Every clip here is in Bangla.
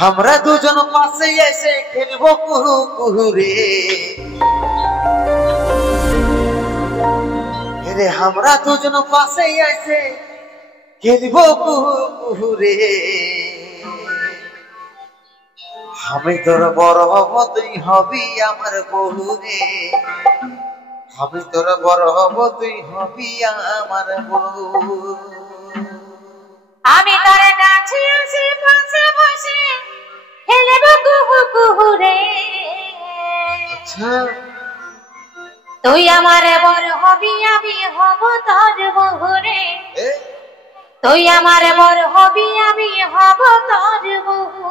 আমরা দুজন পাশে এসে খেলবো কুহু কুহু রে রে আমরা দুজন পাশে এসে খেলবো কুহু কুহু রে আমি তোর বড় হব তুই হবি আমার বহু রে আমি তোর বড় হব তুই হবি আমার বহু আমি তোর কাছে এসে পাশে বসে খেলবো কুহু কুহু রে আচ্ছা তুই আমার বড় হবি আমি হব তোর বহু রে তুই আমার বড় হবি আমি হব তোর বহু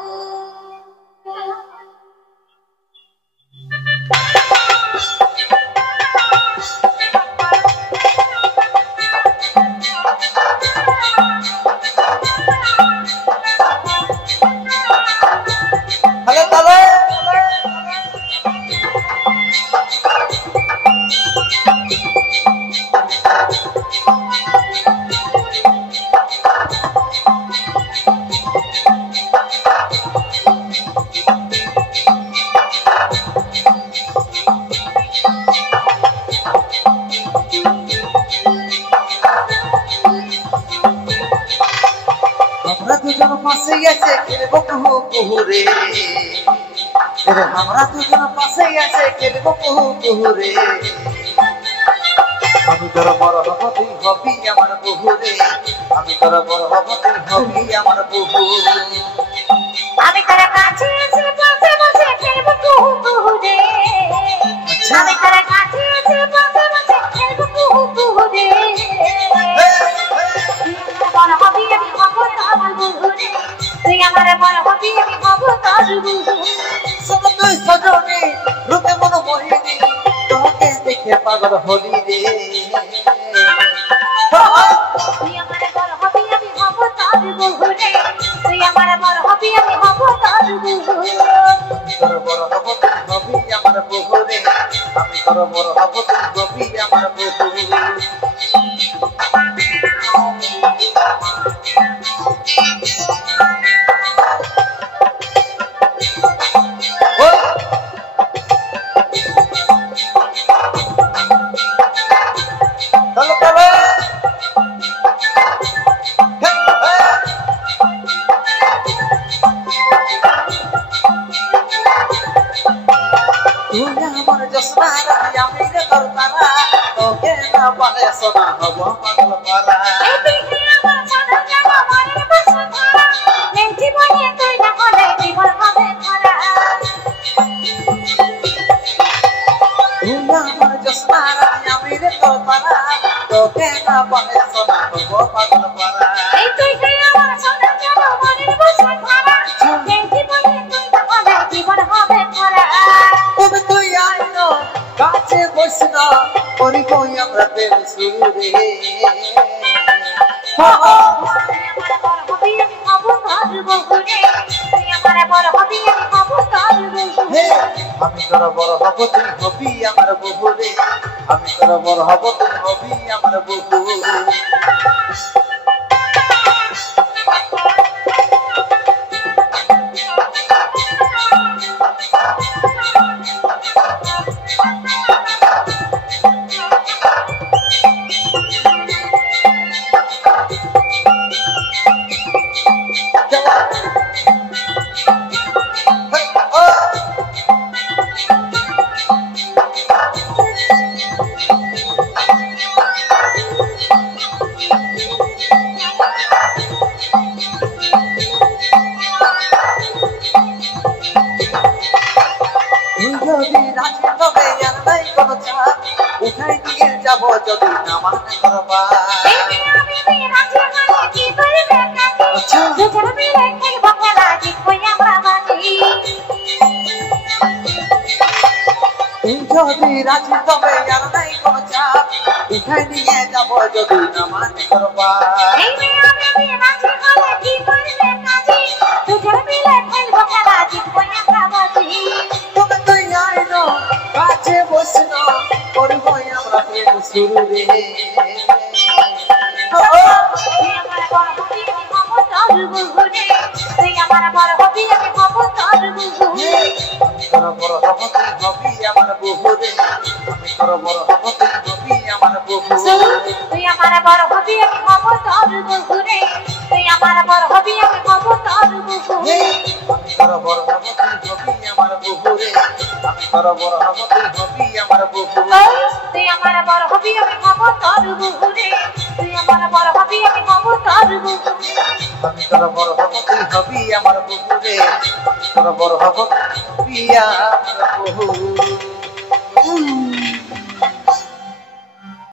আমরা দুজন পাশে এসে খেলবো কুহু কুহু রে আমরা দুজন পাশে এসে খেলবো কুহু কুহু রে আমি তোর বড় হব তুই হবি আমার বহু রে আমি তোর বড় হব তুই হবি আমার বহু আমি তোর কাছে এসে পাশে বসে খেলবো কুহু কুহু রে আমি তোর কাছে এসে পাশে বসে খেলবো কুহু কুহু রে বড় হবি আমি হব তোর বহু রে তুই আমার বড় হবি আমি হব তোর বহু তুই সজনী রূপে মন মোহিনী তোকে দেখে পাগল হলি রে তুই আমার বড় হবি আমি হব তোর বহু রে তুই আমার বড় হবি আমি হব তোর বহু তোর বড় হব তুই হবি আমার বহু রে আমি তোর বড় হব তুই হবি আমার বহু আমার জসনা আমি রে তোর তারা তোকে না পালে সোনা হব পাগল পারা আমার সাদা জামা মনের বসে ধরা এই জীবনে তুই না হলে জীবন হবে ধরা আমার জসনা আমি রে তোর তারা তোকে না পালে সোনা হব পাগল পারা এই তুই আমার সাদা জামা মনের বসে ধরা এই জীবনে তুই না হলে জীবন হবে ধরা তবে তুই আইনো কাছে বস না করি কই আমরা প্রেম শুরু রে আমার বড় হবি আমি হব তোর বহু রে তুই আমার বড় হবি আমি হব তোর বহু আমি তোর বড় হব তুই হবি আমার বহু রে আমি তোর বড় হব তুই হবি আমার বহু যদি রাজি তবে আর নাই কোনো চাপ উঠাই দিয়ে যাব যদি না মানে করবা যদি রাজি তবে আর নাই কোনো চাপ উঠাই দিয়ে যাব যদি না মানে করবা তবে তুই আইনো কাছে বস না করব আমরা প্রেম শুরু রে তুই আমার বড় হবি আমি হব তোর বহু রে তুই আমার বড় হবি আমি হব তোর বহু আমি তোর বড় হব তুই হবি আমার বহু রে আমি তোর বড় হব তুই হবি আমার বহু তুই আমার বড় হবি আমি হব তোর বহু রে তুই আমার বড় হবি আমি হব তোর বহু আমি তোর বড় হব তুই হবি আমার বহু রে আমি তোর বড় হব তুই হবি আমার বহু তুই আমার বড় হবি আমি হব তোর বহু রে তুই আমার বড় হবি আমি হব তোর বহু আমি তোর বড় হব তুই হবি আমার বহু রে তোর বড় হব তুই হবি আমার বহু